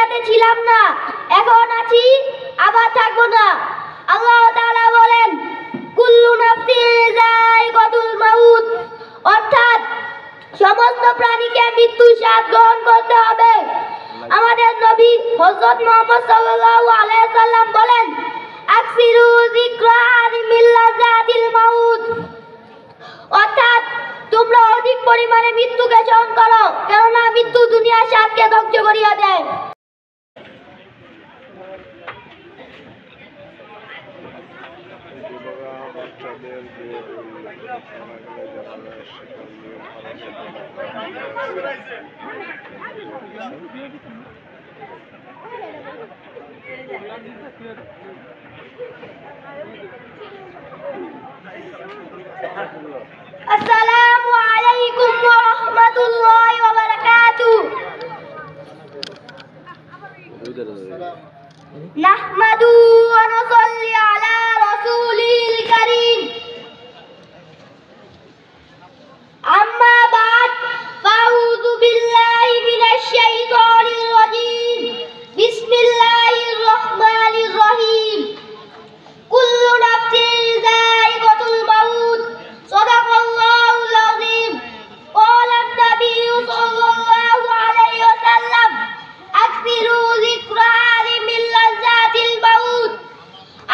দুনিয়াতে ছিলাম না, এখন আছি, আবার থাকবো না। আল্লাহ তাআলা বলেন, কুল্লু নাফসিন যায়িকাতুল মাউত, অর্থাৎ সমস্ত প্রাণীকে মৃত্যুর স্বাদ গ্রহণ করতে হবে। আমাদের নবী হযরত মুহাম্মদ সাল্লাল্লাহু আলাইহি ওয়াসাল্লাম বলেন, আকসিরু যিকরা মিন লাযাতিল মাউত, অর্থাৎ তোমরা অধিক পরিমাণে মৃত্যুকে স্মরণ করো, কেননা মৃত্যু দুনিয়ার স্বাদকে ধ্বংস করিয়া দেয়। আসসালামু আলাইকুম ওয়া রাহমাতুল্লাহি ওয়া বারাকাতুহু। নাহমাদুহু ওয়া নুসাল্লি আলা রাসূলিল কারীম। আম্মা বা'দ, ফাউযু বিল্লাহি মিনাশ শাইতানির রাজীম। বিসমিল্লাহির রহমানির রহিম। কুল্লু নাফসিন যায়িকাতুল মাউত, সাদাকাল্লাহুল আযীম। ক্বালা আন-নাবিয়্যু সাল্লাল্লাহু আলাইহি ওয়াসাল্লাম, আকসিরু যিকরা মিন লাযাতিল মাউত,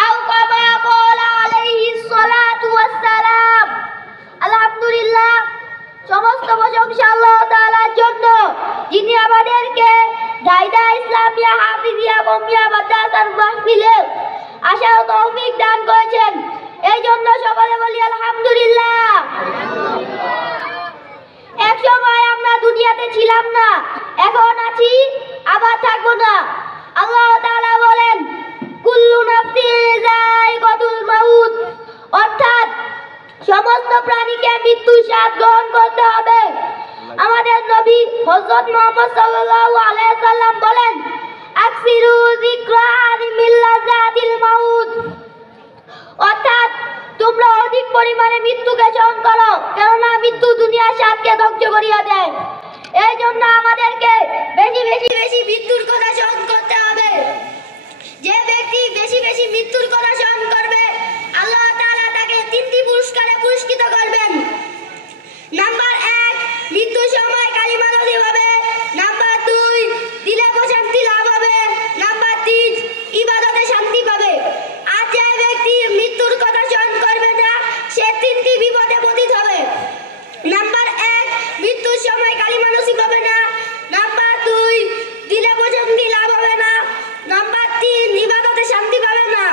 আও কামা ক্বালা আলাইহিস সালাতু ওয়াস সালাম। আলহামদুলিল্লাহ, সমস্ত প্রশংসা আল্লাহ তাআলার জন্য, যিনি আমাদেরকে দায়রা ইসলামিয়া হাফিজিয়া কওমিয়া মাদ্রাসার মাহফিলে আসার তৌফিক দান করেছেন, এই জন্য সকলে বলি আলহামদুলিল্লাহ। এক সময় আমরা দুনিয়াতে ছিলাম না, এখন আছি, আবার থাকবো না। আল্লাহ তাআলা বলেন, কুল্লু নাফসিন যায়িকাতুল মাউত, অর্থাৎ সমস্ত প্রাণীকে মৃত্যুর স্বাদ গ্রহণ করতে হবে। আমাদের নবী হযরত মুহাম্মদ সাল্লাল্লাহু আলাইহি ওয়াসাল্লাম বলেন, আকসিরু যিকরা মিন লাযাতিল মাউত, অর্থাৎ তোমরা অধিক পরিমাণে মৃত্যুকে স্মরণ করো, কেননা মৃত্যু দুনিয়ার স্বাদকে ধ্বংস করিয়া দেয়। এই জন্য আমাদেরকে বেশি বেশি বেশি মৃত্যুর কথা স্মরণ করতে হবে। যে ব্যক্তি বেশি বেশি মৃত্যুর কথা স্মরণ করবে, আল্লাহ তাআলা তাকে তিনটি পুরস্কারে পুরস্কৃত করবেন। নাম্বার 1, মৃত্যুর সময় কালিমা নসিব হবে। নাম্বার 2, দিলে প্রশান্তি লাভ হবে। নাম্বার 3, ইবাদতে শান্তি পাবে। আর যে ব্যক্তি মৃত্যুর কথা স্মরণ করবে না, সে তিনটি বিপদে পতিত হবে। নাম্বার 1, মৃত্যুর সময় কালিমা নসিব হবে না। নাম্বার 2, দিলে প্রশান্তি লাভ হবে না। নাম্বার 3, ইবাদতে শান্তি পাবে না।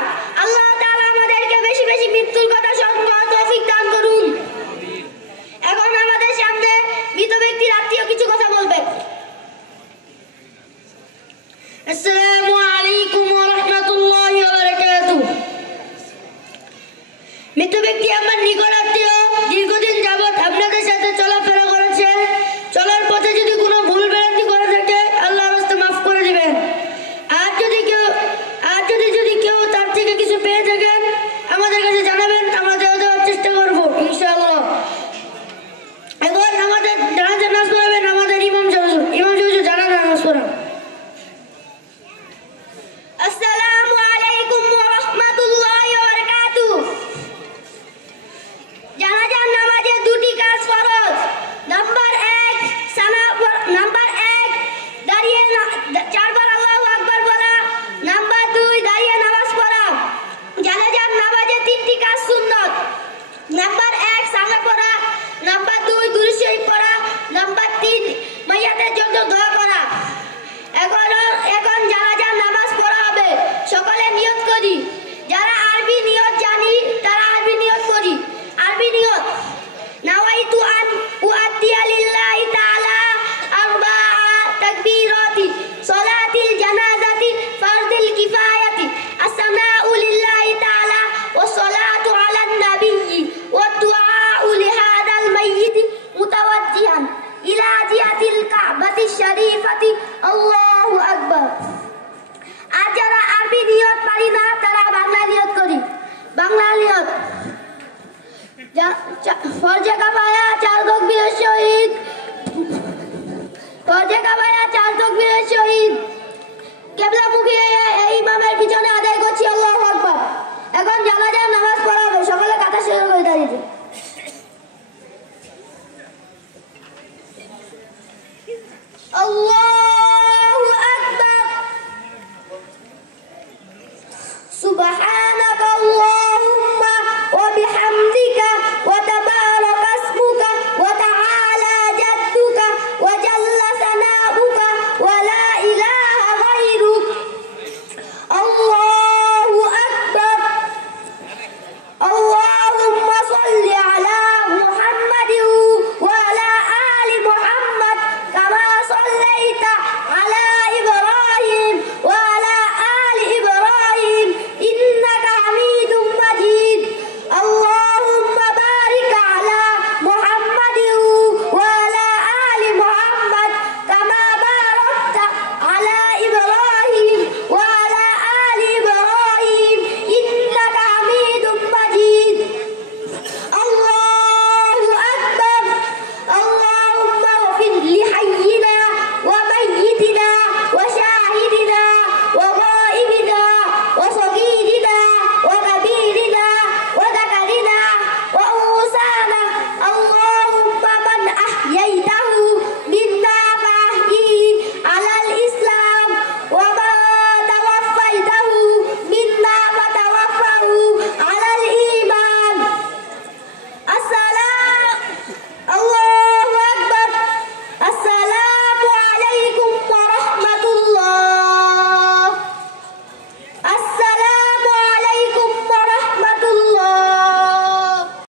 আল্লাহ তাআলা আমাদেরকে বেশি বেশি মৃত্যুর কথা স্মরণ করার তৌফিক দান করুন। এখন আমাদের সামনে মৃত ব্যক্তির আত্মীয় কিছু কথা বলবে। আসসালামু আলাইকুম ওয়া রাহমাতুল্লাহি ওয়া বারাকাতুহু। মৃত ব্যক্তি আমার নিকট আত্মীয়, দীর্ঘদিন যাবত আপনাদের সাথে চলাফেরা করেছে। চলার পথে যদি কোনো ভুল ভ্রান্তি করে থাকে, আল্লাহর রাস্তায় মাফ করে দিবেন। আর যদি কেউ তার থেকে কিছু পেয়ে থাকেন, আমাদের কাছে জানাবেন, আমরা দেওয়ার চেষ্টা করব ইনশাআল্লাহ। এখন আমাদের জানাজা নামাজ পড়াবেন আমাদের ইমাম সাহেব জানাজা নামাজ পড়ান। আসসালামু আলাইকুম ওয়া রাহমাতুল্লাহি ওয়া বারাকাতুহু। জানাজার নামাজে দুটি কাজ ফরজ। নাম্বার 1, দাঁড়িয়ে 4 বার আল্লাহু আকবার বলা। নাম্বার 2, দাঁড়িয়ে নামাজ পড়া। জানাজার নামাজে 3টি কাজ সুন্নাত। নাম্বার 1, সালাত পড়া। নাম্বার 2, দুরূদ শরীফ পড়া। নাম্বার 3, মাইয়াতের জন্য দোয়া করা। এখন জানাজার নামাজ পড়া হবে। সকলে নিয়ত করি। যারা আরবি নিয়ত জানি তারা আরবি নিয়ত করি। আরবি নিয়ত: নাওয়াইতু আন উআদ্দিয়া লিল্লাহি তাআলা আরবা'a তাকবীরাতি সালাতিল জানাজাতি ফারদিল কিফায়াতি আসসামাউ লিল্লাহি তাআলা ওয়া সালাতু আলান নাবিয়্যি ওয়া দুআউ লিহাদাল মাইয়িত মুতাওয়াজ্জিহান ইলা জিহাতিল কাবাতিশ শরীফাতি আল্লাহু আকবার। আর যারা আরবি নিয়ত পারি না তারা বাংলা নিয়ত করি। বাংলা নিয়ত: ফরজে কাফায়া 4 তাকবীরের সহিত, ফরজে কাফায়া 4 তাকবীরের সহিত الله